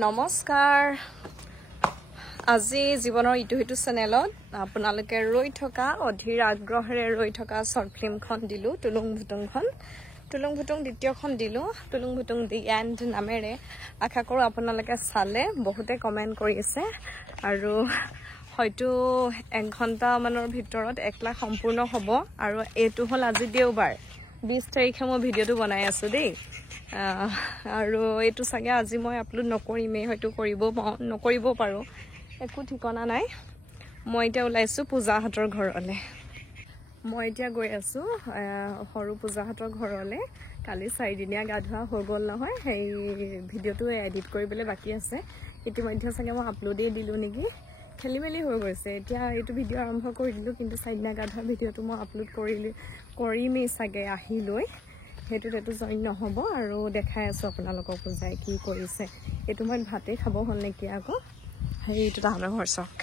নমস্কাৰ আজি জীৱনৰ ইটো হিটো চেনেলত আপোনালোকে ৰৈ থকা অধীৰ আগ্ৰহেৰে ৰৈ থকা শৰ্ট ফিল্মখন দিলো তুলুং ভুতুং দ্বিতীয়খন দিলো তুলুং ভুতুং দি এণ্ড নামেৰে আশা কৰো আপোনালোকে চালে বহুতে কমেন্ট কৰিছে আৰু হয়তো 1 ঘণ্টা মানৰ ভিতৰত 1 লাখ সম্পূৰ্ণ হ'ব আৰু এটো হল আজি দেওবাৰ 20 তাৰিখে মই ভিডিওটো বনাই আছো দেই আৰু এটো সাগে আজি মই আপলোড নকৰিমে হয়তো নকৰিব পাৰো একো ঠিকনা নাই মই এতিয়া ওলাইছো পূজাহাতৰ ঘৰলে মই এতিয়া গৈ আছো হৰু পূজাহাতৰ ঘৰলে কালি 4 দিনীয়া গাধুৱা হৈ গল নহয় সেই ভিডিওটো এডিট কৰিবলৈ বাকি আছে ইতিমধ্যে সাগে মই আপলোডে দিলো নেকি খেলিমেলি হৈ গৈছে এতিয়া এইটো ভিডিও আৰম্ভ কৰি দিলো কিন্তু 4 দিনীয়া গাধুৱা ভিডিওটো মই আপলোড কৰিমেই সাগে আহিলৈ হেতু জইন নহব আৰু দেখাই আছো আপোনালোকক বুজাই কি কৰিছে এটো মই ভাতে খাব হল নেকি আকৌ হেইটো তাহাঁতৰ ঘৰ চক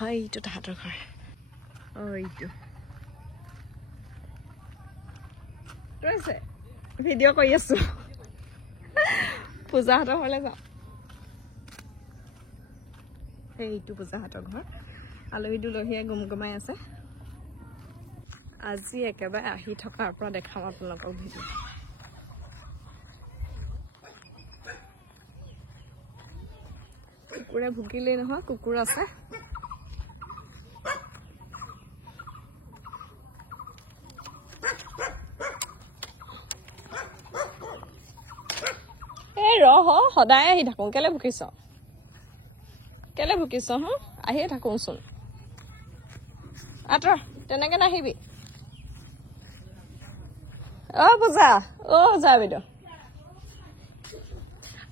হেইটো তাহাঁতৰ ঘৰ ওইটো ৰৈছে ভিডিও কৰি আছো পূজাহাতৰ ঘৰলে যাও হেইটো পূজাহাতৰ ঘৰ আলহী দুলহীয়ে গুমগুমাই আছে আজি একেবাৰে আহি থকাৰ পৰা দেখাম আপোনালোকক ভিডিও কুকুৰে ভুকিলে নহয় কুকুৰ আছে এই ৰহ সদায় আহি থাকো কেলে ভুকিছ হ আহিয়ে থাকোচোন আতৰ তেনেকে নাহিবি পূজা যাবিদ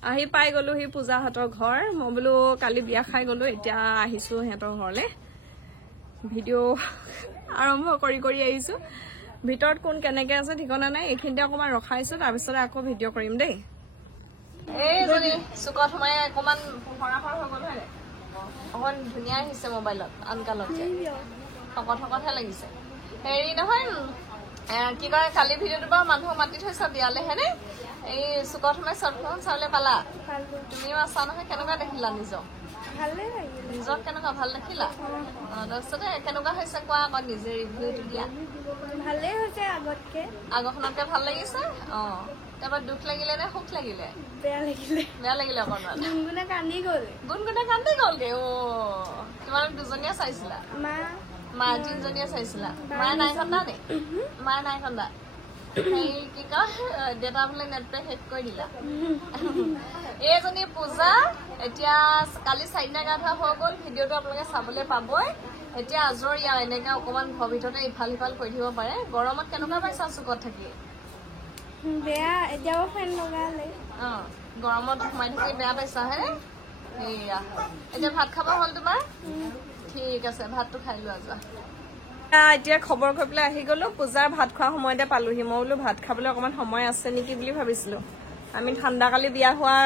আহি পাই গলো হি পূজাহাতৰ ঘৰ মই বলো কালি বিয়া খাই গলো এতিয়া আহিছো হেতৰ ঘৰলে ভিডিও আৰম্ভ কৰি আহিছো ভিতৰত কোন কেনেকে আছে ঠিকনা নাই এখিনতে অকমান ৰখাইছো তাৰ পিছত আকৌ ভিডিও কৰিম দেই এই জনি সুকত সময় অকমান ফৰাফৰ হৈ গল হয় অকমান ধুনিয়া আহিছে মোবাইলত আনকালত সকতহে লাগিছে হেৰি নহয় কি কয় কালি ভিডিওটো বা মানুহ মাতি থৈছা বিয়ালে হেনে এই সুকত সময় শৰ্টখন চালে পালা তুমিও আছা নহয় কেনেকুৱা দেখিলা নিজক ভালে লাগিল নিজক কেনেকুৱা ভাল দেখিলা তাৰপিছতে কেনেকুৱা হৈছে কোৱা আকৌ নিজে ৰিভিউটো দিয়া ভালে হৈছে আগখনতকে ভাল লাগিছে তাৰপৰা দুখ লাগিলে নে সুখ লাগিলে বেয়া লাগিলে অকণমান গুণগুণে কান্দি গ'লগে তোমালোক দুজনীয়ে চাইছিলা মা তিনজনীয়ে চাইছিলা মায়ে নাই খন্দা নে মায়ে নাই খন্দা সেই কি কয় দেতা বোলে নেটপেক শেষ কৰি দিলা এইজনী পূজা এতিয়া কালি 4 দিনীয়া গাধুৱা হৈ গ'ল ভিডিওটো আপোনালোকে চাবলৈ পাবই এতিয়া আজৰি আৰু এনেকে অকমান ঘৰ ভিতৰতে ইফাল কৰি দিব পাৰে গৰমত কেনেকুৱা পাইছা চুকত থাকি বেয়া এতিয়াও ফেন লগালে গৰমত সোমাই থাকি বেয়া পাইছা হে এইয়া এতিয়া ভাত খাব হল তোমাৰ ঠিক আছে ভাতটো খাই লোৱা যোৱা এতিয়া খবৰ কৈ পেলাই আহি গলো পূজাৰ ভাত খোৱা সময়তে পালোহি মই বোলো ভাত খাবলৈ অকমান সময় আছে নেকি বুলি ভাবিছিলো আমি ঠাণ্ডা কালি বিয়া হোৱা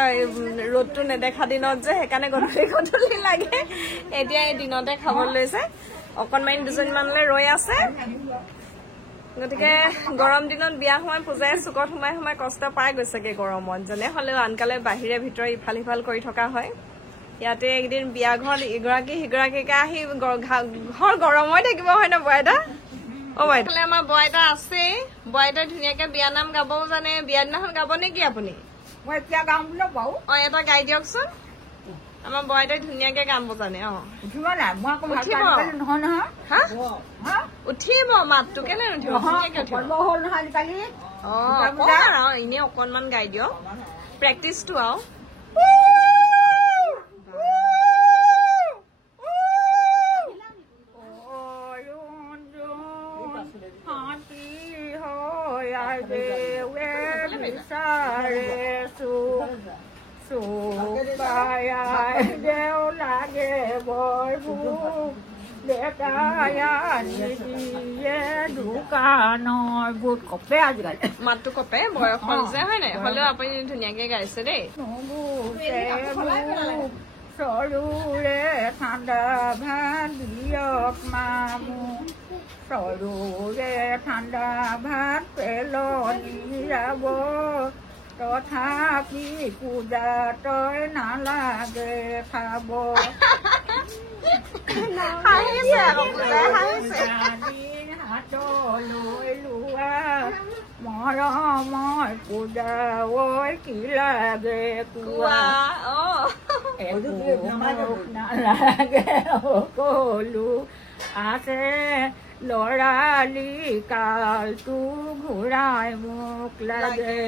ৰ'দটো নেদেখা দিনত যে সেইকাৰণে গধূলি লাগে এতিয়া এই দিনতে খাবলৈ লৈছে অকণমান দুজনমানলৈ ৰৈ আছে গতিকে গৰম দিনত বিয়া হোৱা পূজাই চুকত সোমাই কষ্ট পাই গৈছেগে গৰমত যেনে হলেও আনকালে বাহিৰে ভিতৰে ইফাল কৰি থকা হয় ইয়াতে একদিন বিয়া ঘৰ ইগৰাকী সিগৰাকীকে আহি ঘৰ গৰমই থাকিব হয় না বয়দা বাইদা আমাৰ বয়দা আছে বয়দা ধুনীয়াকে বিয়া নাম গাবও জানে বিয়া দিনাখন গাব নেকি আপুনি এটা গাই দিয়কচোন আমাৰ বয়দাই ধুনীয়াকে গান বজানে উঠিব মাতটো কেলে নুঠিব এনে অকনমান গাই দিয়ক প্ৰেক্টিচটো আৰু মাতটো কপে বয়স হল যে হয় নাই হলেও আপুনি ধুনীয়াকে গাইছে দেই সৰুৰে ঠাণ্ডা ভাত দিয়ক মামু সৰুৰে ঠাণ্ডা ভাত পেলনি যাব তথাপি পূজা তই নালাগে খাব হাতলৈ লোৱা মৰমৰ পূজা ঐ কি লাগে কোৱা নালাগে সকলো আছে লৰালি কালটো ঘূৰাই মোক লাগে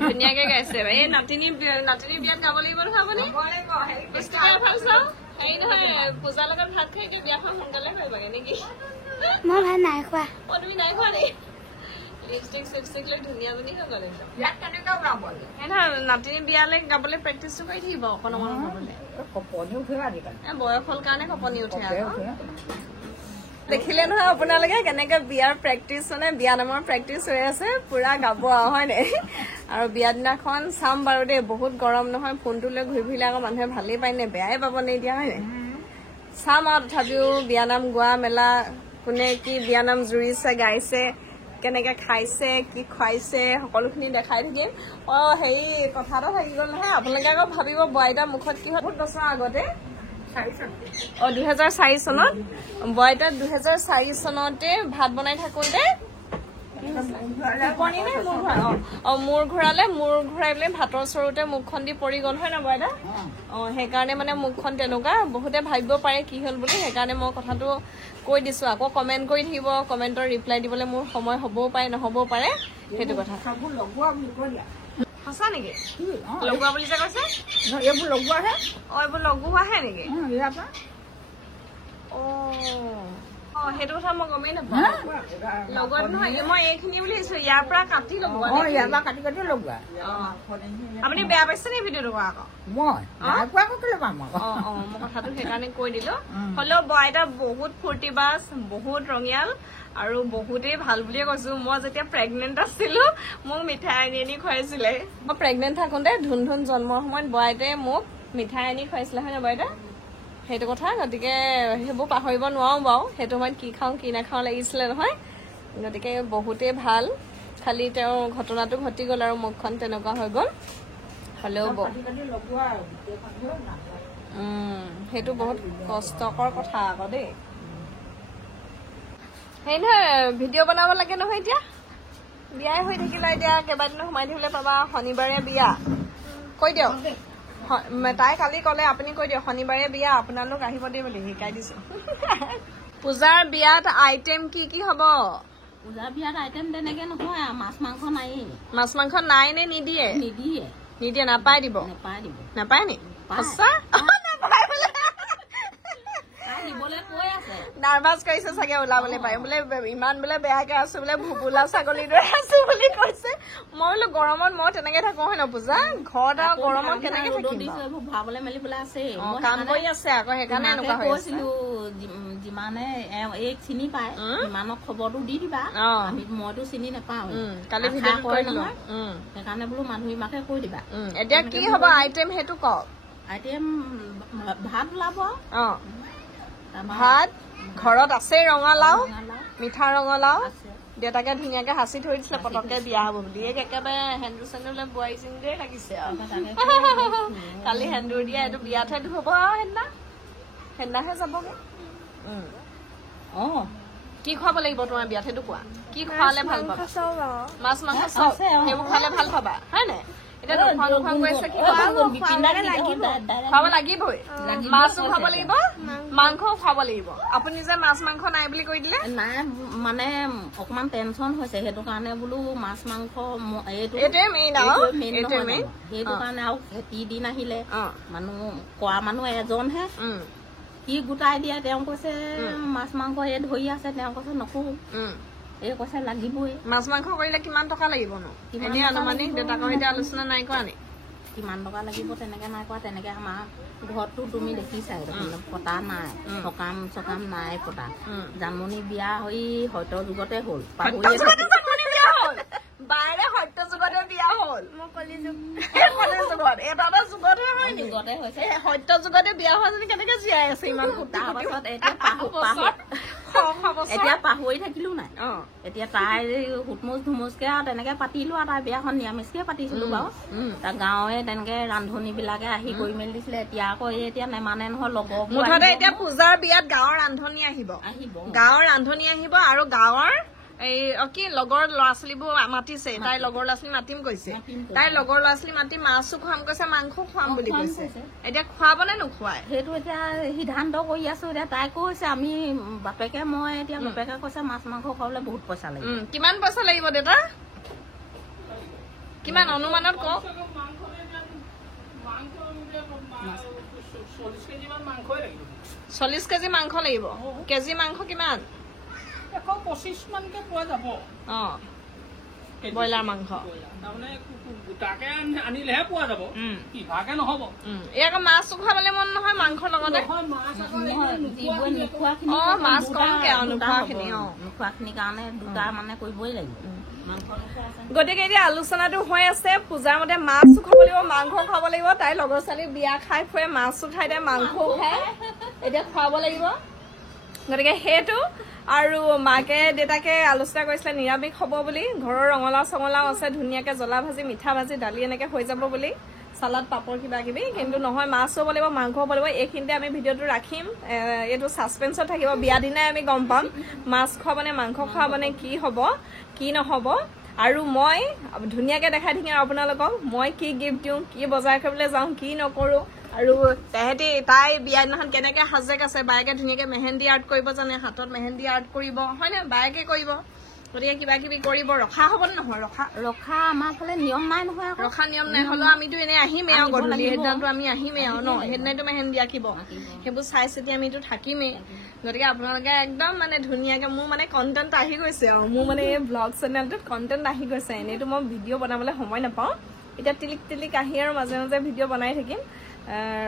ধুনীয়াকে গাইছে এই নাতিনী বিয়াত গাব লাগিব নহয় আপুনি হেৰি নহয় পূজাৰ লগত ভাত খাই কি বিয়াখন সোনকালে কৰিবগে নেকি মই ভাত নাই খোৱা তুমি নাই খোৱা নেকি লিপষ্টিক চিপষ্টিক লৈ ধুনীয়াজনী হৈ গ'ল ইয়াত কেনেকৈ ওলাব নাতিনী বিয়ালৈ গাবলৈ প্ৰেক্টিচটো কৰি থাকিব অকণ কপনি উঠে আজিকালি বয়স হ'ল কাৰণে কপনি উঠে দেখিলে নহয় আপোনালোকে কেনেকে বিয়াৰ প্ৰেক্টিচ মানে বিয়া নামৰ প্ৰেক্টিচ হৈ আছে পুৰা গাব হয় নে আৰু বিয়া দিনাখন চাম বাৰু দেই বহুত গৰম নহয় ফোনটো লৈ ঘূৰি ফুৰিলে আকৌ মানুহে ভালেই পায় নে বেয়াই পাব নে এতিয়া হয় নে চাম আৰু তথাপিও বিয়ানাম গোৱা মেলা কোনে কি বিয়ানাম জুৰিছে গাইছে কেনেকে খাইছে কি খুৱাইছে সকলোখিনি দেখাই থাকিম হেৰি কথা এটা থাকি গ'ল নহয় আপোনালোকে আকৌ ভাবিব বোৱাৰীটাৰ মুখত কি হয় বহুত বছৰ আগতে 2004 চনত বইতা 2004 চনতে ভাত বনাই থাকোতে মূৰ ঘূৰাই পেলাই ভাতৰ চৰুতে মুখখন দি পৰি গ'ল হয় ন বইতা সেইকাৰণে মানে মুখখন তেনেকুৱা বহুতে ভাবিব পাৰে কি হ'ল বুলি সেইকাৰণে মই কথাটো কৈ দিছো আকৌ কমেণ্ট কৰি থাকিব কমেণ্টৰ ৰিপ্লাই দিবলৈ মোৰ সময় হ'বও পাৰে নহ'বও পাৰে সেইটো কথা সঁচা নেকি লগোৱা বুলি যে কৈছে এইবোৰ লগোৱাহে এইবোৰ লগোৱাহে নেকি সেইটো কথা মই গমেই নাপাওঁ লগত নহয় মই এইখিনি বুলি ভাবিছো ইয়াৰ পৰা কাটি লগোৱা ইয়াৰ পৰা কাটি কাটি লগোৱা আপুনি বেয়া পাইছে নে ভিডিঅ'টো আকৌ মই কথাটো সেইকাৰণে কৈ দিলো হ'লেও বইতা বহুত ফূৰ্তি বাছ বহুত ৰঙিয়াল আৰু বহুতেই ভাল বুলিয়ে কৈছো মই যেতিয়া প্ৰেগনেণ্ট আছিলো মোক মিঠাই আনি খুৱাইছিলে মই প্ৰেগনেণ্ট থাকোঁতে ধুন জন্মৰ সময়ত বইতাই মোক মিঠাই আনি খুৱাইছিলে হয় নে বইতা সেইটো কথা গতিকে সেইবোৰ পাহৰিব নোৱাৰো বাৰু সেইটো সময়ত কি খাওঁ কি নাখাওঁ লাগিছিলে নহয় গতিকে বহুতেই ভাল খালি তেওঁৰ ঘটনাটো ঘটি গ'ল আৰু মুখখন তেনেকুৱা হৈ গ'ল হ'লেও সেইটো বহুত কষ্টকৰ কথা আকৌ দেই সেই নহয় ভিডিঅ' বনাব লাগে নহয় এতিয়া বিয়াই হৈ থাকিলে এতিয়া কেইবাদিনো সোমাই থাকিবলৈ পাবা শনিবাৰে বিয়া কৈ দিয়ক তাই কালি ক'লে আপুনি কৈ দিয়ক শনিবাৰে বিয়া আপোনালোক আহিব দেই বুলি শিকাই দিছো পূজাৰ বিয়াত আইটেম কি কি হ'ব পূজাৰ বিয়াত আইটেম তেনেকে নহয় মাছ মাংস নাই মাছ মাংস নাই নে নিদিয়ে নিদিয়ে নাপাই দিব নাপায় নি সঁচা নাৰ্ভাছ কৰিছে চাগে ওলাবলৈ পাই বোলে ইমান বোলে বেয়াকে আছো বোলে ভুবুলা ছাগলীৰ দৰে আছো বুলি কৈছে মই বোলো গৰমত মই তেনেকে থাকো হয় ন পূজা ঘৰত আৰু গৰমত কেনেকে থাকিম ভৰাবলৈ মেলিবলৈ আছে কাম কৰি আছে আকৌ সেইকাৰণে এনেকুৱা কৈছিলো যিমানে এইক চিনি পায় সিমানক খবৰটো দি দিবা মইতো চিনি নাপাওঁ কালি ভিডিঅ' কৰি নহয় সেইকাৰণে বোলো মানুহ ইমাকে কৈ দিবা এতিয়া কি হ'ব আইটেম সেইটো কওক আইটেম ভাত ওলাব ভাত ঘৰত আছে ৰঙালাও মিঠা ৰঙালাও দেউতাকে ধুনীয়াকে সাঁচি থৈ দিছিলে পটককে বিয়া হব বুলি একেবাৰে সেন্দুৰ চেন্দুৰ বোৱাৰী চিন্দুৰে লাগিছে আৰু কালি সেন্দুৰ দিয়া এইটো বিয়াতহে ধুব আৰু সেইদিনাহে যাবগে কি খুৱাব লাগিব তোমাৰ বিয়াত সেইটো কোৱা কি খোৱালে ভাল পাবা মাছ মাংস চব সেইবোৰ খোৱালে ভাল পাবা হয় নাই খুৱাব লাগিবই মাছো খুৱাব লাগিব মাংসও খুৱাব লাগিব আপুনি যে মাছ মাংস নাই বুলি কৈ দিলে নাই মানে অকমান টেনচন হৈছে সেইটো কাৰণে বোলো মাছ মাংস এইটোৱে মেইন সেইটো কাৰণে আৰু খেতি দিন আহিলে মানুহ কোৱা মানুহ এজনহে কি গোটাই দিয়ে তেওঁ কৈছে মাছ মাংস এই ধৰি আছে তেওঁ কৈছে নকৰো এই কৈছে লাগিবই মাছ মাংস কৰিলে কিমান টকা লাগিব নো এনে আনুমানিক দেউতাকৰ সৈতে আলোচনা নাই কৰা নি কিমান টকা লাগিব তেনেকে নাই কৰা তেনেকে আমাৰ ঘৰতো তুমি দেখিছাই পতা নাই সকাম চকাম নাই পতা জানমণি বিয়া হৈ সত্য যুগতে হ'ল বাইৰে সত্য যুগতে বিয়া হ'ল সত্য যুগতে বিয়া হোৱা যদি কেনেকে জীয়াই আছে ইমান তাৰপাছত এতিয়া এতিয়া পাহৰি থাকিলো নাই এতিয়া তাই হুটমুচ ধুমুচকে আৰু তেনেকে পাতিলো আৰু তাই বিয়াখন নিৰামিষকে পাতিছিলো বাৰু তাৰ গাঁৱে তেনেকে ৰান্ধনী বিলাকে আহি কৰি মেলি দিছিলে এতিয়া আকৌ এতিয়া নেমানে নহয় লগৰ মুঠতে এতিয়া পূজাৰ বিয়াত গাঁৱৰ ৰান্ধনী আহিব গাঁৱৰ ৰান্ধনী আহিব আৰু গাঁৱৰ এই কি লগৰ ল'ৰা ছোৱালীবোৰ মাতিছে তাইৰ লগৰ ল'ৰা ছোৱালী মাতিম কৈছে তাইৰ লগৰ ল'ৰা ছোৱালী মাতি মাছো খুৱাম কৈছে মাংস খুৱাম বুলি কৈছে এতিয়া খুৱাব নে নোখোৱাই সেইটো এতিয়া সিদ্ধান্ত কৰি আছো এতিয়া তাই কৈছে আমি বাপেকে মই এতিয়া বাপেকে কৈছে মাছ মাংস খুৱাবলৈ বহুত পইচা লাগিব কিমান পইচা লাগিব দেউতা কিমান অনুমানত কওক 40 কেজি মাংস লাগিব কেজি মাংস কিমান 125 মানকে পোৱা যাব ব্ৰইলাৰ মাংস তাৰমানে গোটাকে আনিলেহে পোৱা যাব ইভাগে নহব এই আকৌ মাছ খুৱাবলৈ মন নহয় মাংসৰ লগতে মাছ কমকে নোখোৱাখিনিৰ কাৰণে দুটা মানে কৰিবই লাগিব গতিকে এতিয়া আলোচনাটো হৈ আছে পূজাৰ মতে মাছো খাব লাগিব মাংস খাব লাগিব তাই লগৰ ছোৱালী বিয়া খাই ফুৰে মাছো খাই তাই মাংসও খায় এতিয়া খুৱাব লাগিব গতিকে সেইটো আৰু মাকে দেউতাকে আলোচনা কৰিছিলে নিৰামিষ হ'ব বুলি ঘৰৰ ৰঙালাও চঙলাও আছে ধুনীয়াকে জ্বলা ভাজি মিঠা ভাজি দালি এনেকে হৈ যাব বুলি সালাদ পাপৰ কিবা কিবি কিন্তু নহয় মাছ হ'ব লাগিব মাংস হ'ব লাগিব এইখিনিতে আমি ভিডিঅ'টো ৰাখিম এইটো সাসপেন্সত থাকিব বিয়া দিনাই আমি গম পাম মাছ খোৱাবনে মাংস খোৱাবনে কি হ'ব কি নহ'ব আৰু মই ধুনীয়াকে দেখাই থাকিম আপোনালোকক মই কি গিফ্ট দিওঁ কি বজাৰ কৰিবলৈ যাওঁ কি নকৰো আৰু তেহেঁতি তাই বিয়া দিনাখন কেনেকে সাজেক আছে বায়েকে ধুনীয়াকে মেহেন্দি আৰ্ট কৰিব জানে হাতত মেহেন্দি আৰ্ট কৰিব হয়নে বায়েকে কৰিব গতিকে কিবা কিবি কৰিব ৰখা হ'ব নে নহয় ৰখা আমাৰ ফালে নিয়ম নাই নহয় ৰখা নিয়ম নাই হ'লেও আমিতো এনে আহিমেই আৰু গধূলি সেইদিনাটো আমি আহিমেই আৰু ন সেইদিনাইতো মেহেন্দি আঁকিব সেইবোৰ চাই চিতি আমিতো থাকিমেই গতিকে আপোনালোকে একদম মানে ধুনীয়াকে মোৰ মানে কণ্টেণ্ট আহি গৈছে আৰু মোৰ মানে এই ব্লগ চেনেলটোত কণ্টেণ্ট আহি গৈছে এনেইতো মই ভিডিঅ' বনাবলৈ সময় নাপাওঁ এতিয়া টিলিক টিলিক আহি আৰু মাজে মাজে ভিডিঅ' বনাই থাকিম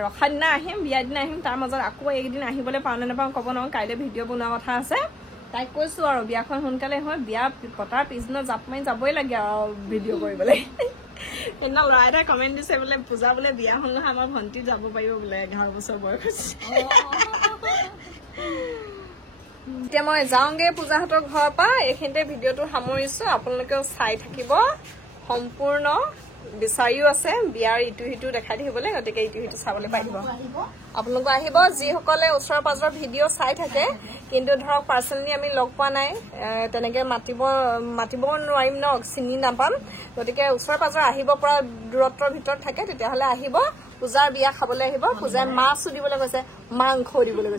ৰখা দিনা আহিম বিয়া দিনা আহিম তাৰ মাজত আকৌ এইকেইদিন আহিবলৈ পাওঁ নে নাপাওঁ ক'ব নোৱাৰোঁ কাইলৈ ভিডিঅ' বনোৱা কথা আছে তাইক কৈছো আৰু বিয়াখন সোনকালে হয় বিয়া পতাৰ পিছদিনা জাপ মাৰি যাবই লাগে আৰু ভিডিঅ' কৰিবলৈ সেইদিনা ল'ৰা এটাই কমেণ্ট দিছে বোলে পূজা বোলে বিয়া হ'ল নহয় আমাৰ ভণ্টি যাব পাৰিব বোলে 11 বছৰ বয়স হৈছে এতিয়া মই যাওঁগে পূজাহঁতৰ ঘৰৰ পৰা এইখিনিতে ভিডিঅ'টো সামৰিছো আপোনালোকেও চাই থাকিব সম্পূৰ্ণ বিচাৰিও আছে বিয়াৰ ইটো সিটো দেখাই থাকিবলৈ গতিকে ইটো সিটো চাবলৈ পাই দিব আপোনালোক আহিব যিসকলে ওচৰৰ পাজৰৰ ভিডিঅ' চাই থাকে কিন্তু ধৰক পাৰ্চনেলি আমি লগ পোৱা নাই তেনেকে মাতিব নোৱাৰিম ন চিনি নাপাম গতিকে ওচৰৰ পাজৰ আহিব পৰা দূৰত্বৰ ভিতৰত থাকে তেতিয়াহ'লে আহিব পূজাৰ বিয়া খাবলৈ আহিব পূজাই মাছো দিবলৈ কৈছে মাংস দিবলৈ কৈছে